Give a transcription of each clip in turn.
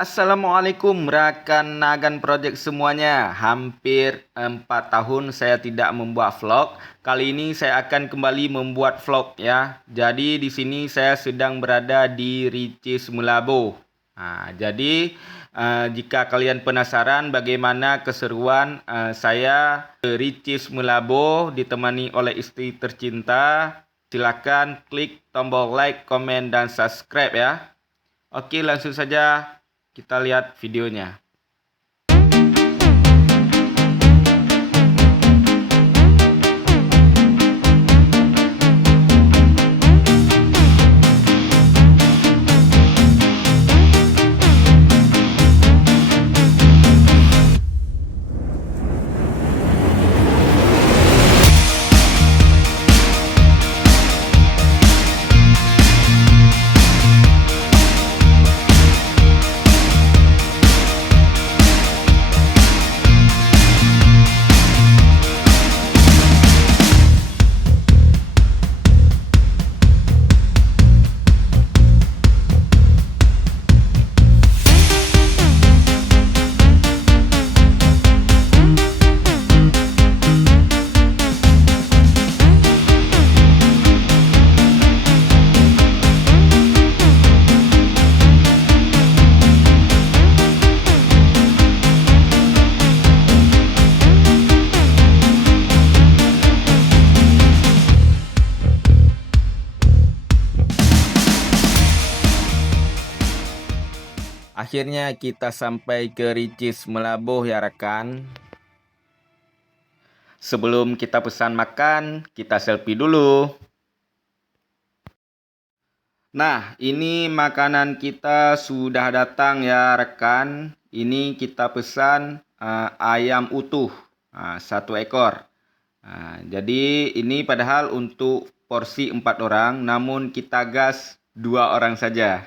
Assalamualaikum rekan Nagan Project semuanya. Hampir 4 tahun saya tidak membuat vlog. Kali ini saya akan kembali membuat vlog ya. Jadi di sini saya sedang berada di Richeese Meulaboh. Jika kalian penasaran bagaimana keseruan saya ke Richeese Meulaboh ditemani oleh istri tercinta, silakan klik tombol like, komen, dan subscribe ya. Oke, langsung saja kita lihat videonya. Akhirnya kita sampai ke Richeese Meulaboh ya rekan. Sebelum kita pesan makan, kita selfie dulu. Nah, ini makanan kita sudah datang ya rekan. Ini kita pesan ayam utuh 1 ekor. Jadi ini padahal untuk porsi 4 orang, namun kita gas 2 orang saja.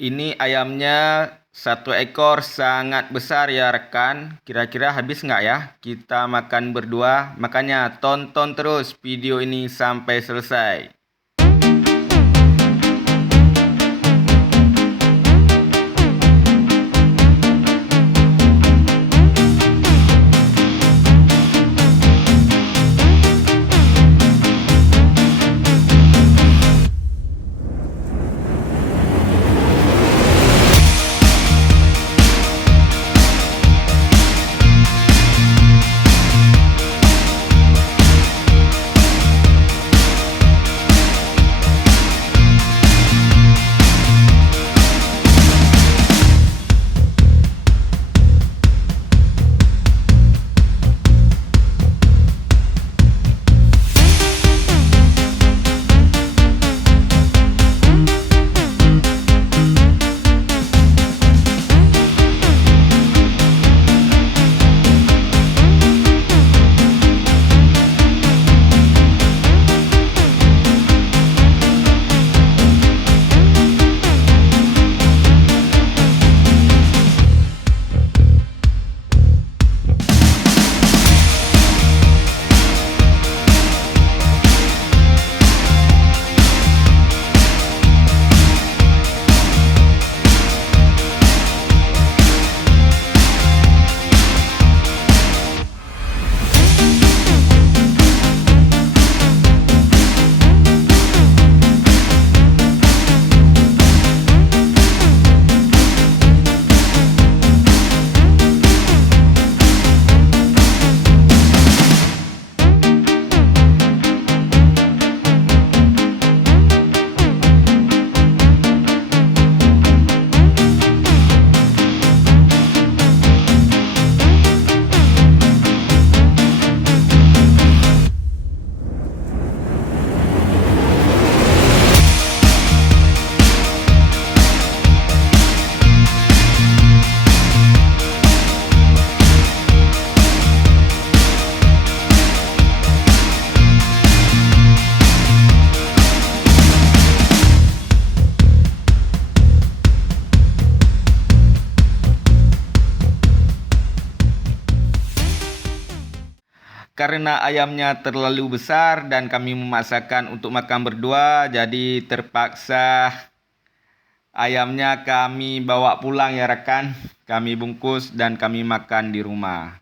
Ini ayamnya 1 ekor sangat besar ya rekan. Kira-kira habis nggak ya kita makan berdua? Makanya tonton terus video ini sampai selesai. karena ayamnya terlalu besar dan kami memaksakan untuk makan berdua, jadi terpaksa ayamnya kami bawa pulang ya rekan. Kami bungkus dan kami makan di rumah.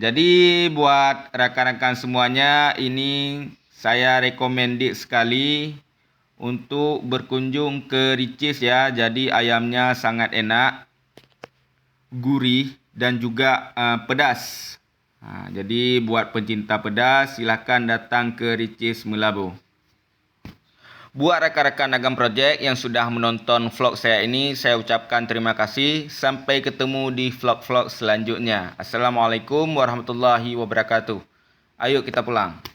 Jadi buat rekan-rekan semuanya, ini saya recommended sekali untuk berkunjung ke Richeese ya. Jadi ayamnya sangat enak, gurih dan juga pedas. Jadi buat pencinta pedas, silakan datang ke Richeese Meulaboh. Buat rekan-rekan Agam Project yang sudah menonton vlog saya ini, saya ucapkan terima kasih. Sampai ketemu di vlog-vlog selanjutnya. Assalamualaikum warahmatullahi wabarakatuh. Ayo kita pulang.